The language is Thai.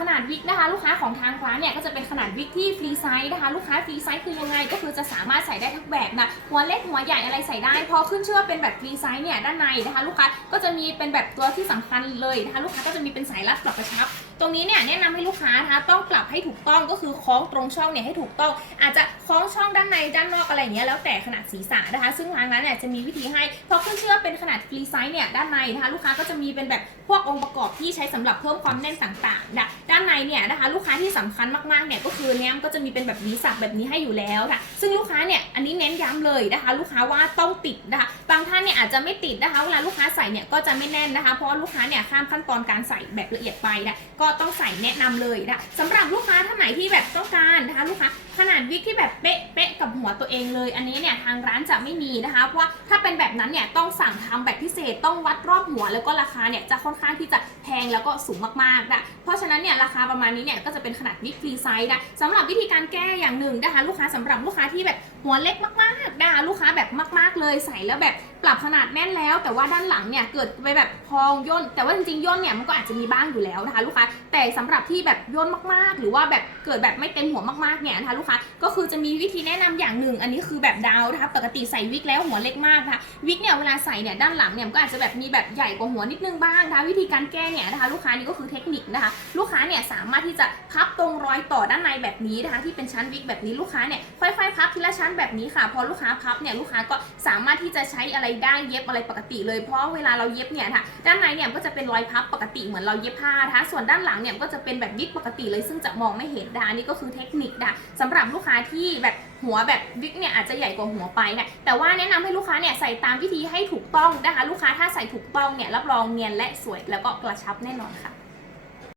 ขนาดวิกนะคะลูกค้าของทางร้านเนี่ยก็จะเป็นขนาดวิกที่ฟรีไซส์นะคะลูกค้าฟรีไซส์คือยังไง ก็คือจะสามารถใส่ได้ทุกแบบนะหัวเล็กหัวใหญ่อะไรใส่ได้ พอขึ้นเชื่อเป็นแบบฟรีไซส์เนี่ยด้านในนะคะลูกค้าก็จะมีเป็นแบบตัวที่สำคัญเลยนะคะลูกค้าก็จะมีเป็นสายรัดปรับกระชับ ตรงนี้เนี่ยแนะนำให้ลูกค้านะคะต้องปรับให้ถูกต้องก็คือคล้องตรงช่องเนี่ยให้ถูกต้อง อาจจะคล้องช่องด้านในด้านนอกอะไรอย่างเงี้ยแล้วแต่ขนาดศีรษะนะคะ ซึ่งทางร้านเนี่ยจะมีวิธีให้พอขึ้นเชื่อเป็นขนาดฟรีไซส์เนี่ยด้านในนะคะลูกค้าก็จะมีเป็นแบบพวกองค์ประกอบที่ใช้สำหรับเพิ่มความแน่นต่างๆนะ ในเนี่ยนะคะลูกค้าที่สำคัญมากๆเนี่ยก็คือเนี้ยมก็จะมีเป็นแบบนี้สักแบบนี้ให้อยู่แล้วค่ะ ซึ่งลูกค้าเนี่ยอันนี้เน้นย้ำเลยนะคะ ลูกค้าว่าต้องติดนะคะบางท่านเนี่ยอาจจะไม่ติดนะคะเวลาลูกค้าใส่เนี่ยก็จะไม่แน่นนะคะ เพราะว่าลูกค้าเนี่ยข้ามขั้นตอนการใส่แบบละเอียดไปนะก็ต้องใส่แนะนำเลยนะสำหรับลูกค้าท่านไหนที่แบบต้องการนะคะลูกค้าขนาดวิกที่แบบเป๊ะ กับหัวตัวเองเลย อันนี้เนี่ยทางร้านจะไม่มีนะคะ เพราะว่าถ้าเป็นแบบนั้นเนี่ยต้องสั่งทำแบบพิเศษต้องวัดรอบหัว แล้วก็ราคาเนี่ยจะค่อนข้างที่จะแพงแล้วก็สูงมากๆนะเพราะฉะนั้นเนี่ยราคาประมาณนี้เนี่ยก็จะเป็นขนาดนิกฟรีไซส์นะสำหรับวิธีการแก้อย่างหนึ่งนะคะลูกค้าสำหรับลูกค้าที่แบบหัวเล็กมากๆนะคะลูกค้าแบบมาก ๆเลยใส่แล้วแบบ ปรับขนาดแน่นแล้ว แต่ว่าด้านหลังเนี่ยเกิดไปแบบพองย่น แต่ว่าจริงๆย่นเนี่ยมันก็อาจจะมีบ้างอยู่แล้วนะคะลูกค้า แต่สำหรับที่แบบย่นมากๆ หรือว่าแบบเกิดแบบไม่เต็มหัวมากๆเนี่ยนะคะลูกค้า ก็คือจะมีวิธีแนะนำอย่างหนึ่ง อันนี้คือแบบดาวนะคะปกติใส่วิกแล้วหัวเล็กมากนะคะวิกเนี่ยเวลาใส่เนี่ยด้านหลังเนี่ยก็อาจจะแบบมีแบบใหญ่กว่าหัวนิดนึงบ้างนะคะวิธีการแก้เนี่ยนะคะลูกค้านี่ก็คือเทคนิคนะคะ ลูกค้าเนี่ยสามารถที่จะพับตรงรอยต่อด้านในแบบนี้นะคะที่เป็นชั้นวิกแบบนี้ลูกค้าเนี่ยค่อยๆพับทีละชั้นแบบนี้ค่ะ พอลูกค้าพับเนี่ยลูกค้าก็สามารถที่จะใช้อะไรได้เย็บอะไรปกติเลยเพราะเวลาเราเย็บเนี่ยค่ะด้านในเนี่ยก็จะเป็นรอยพับปกติเหมือนเราเย็บผ้านะคะส่วนด้านหลังเนี่ยก็จะเป็นแบบวิกปกติเลย ซึ่งจะมองไม่เห็นดานี่ก็คือเทคนิคดะคะสำหรับลูกค้าที่แบบหัวแบบวิกเนี่ยอาจจะใหญ่กว่าหัวไปนะแต่ว่าแนะนำให้ลูกค้าเนี่ยใส่ตามวิธีให้ถูกต้องนะคะ ลูกค้าถ้าใส่ถูกต้องเนี่ยรับรองเนียนและสวยแล้วก็กระชับแน่นอนค่ะ